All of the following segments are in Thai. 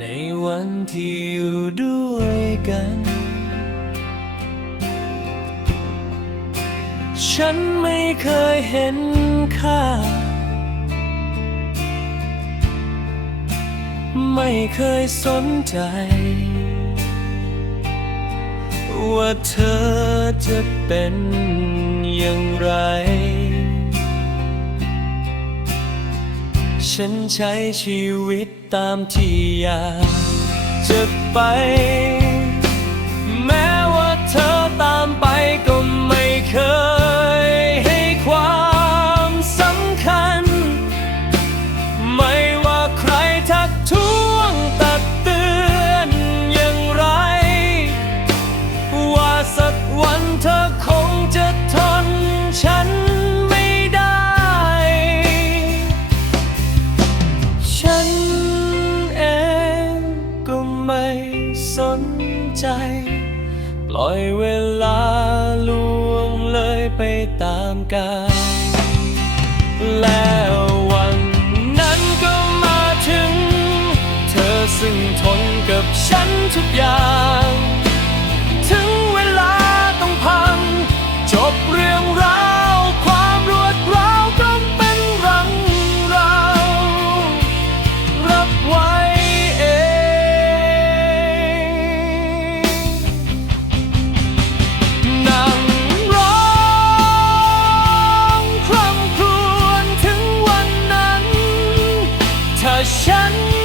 ในวันที่อยู่ด้วยกัน ฉันไม่เคยเห็นค่า ไม่เคยสนใจ ว่าเธอจะเป็นอย่างไร ฉันใช้ชีวิตตามที่อยากจะไป แม้ว่าเธอตามไปก็ไม่เคยให้ความสำคัญ ไม่ว่าใครทักท้วงตักเตือนอย่างไร ว่าสักวันเธอค ใจ ปล่อยเวลาล่วงเลยไปตามกาลแล้ววันนั้นก็มาถึง เธอซึ่งทนกับฉันทุกอย่าง 想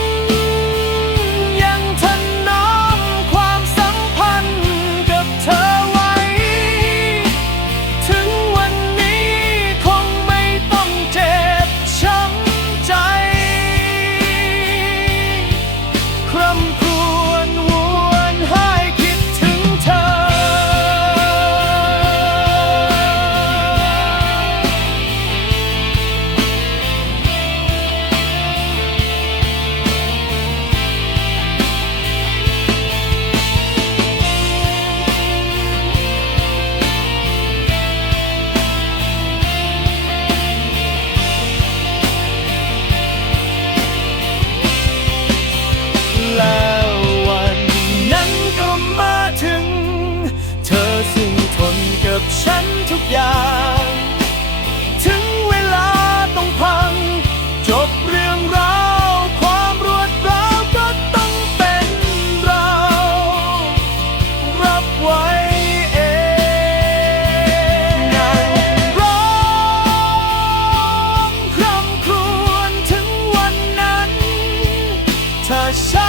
shine.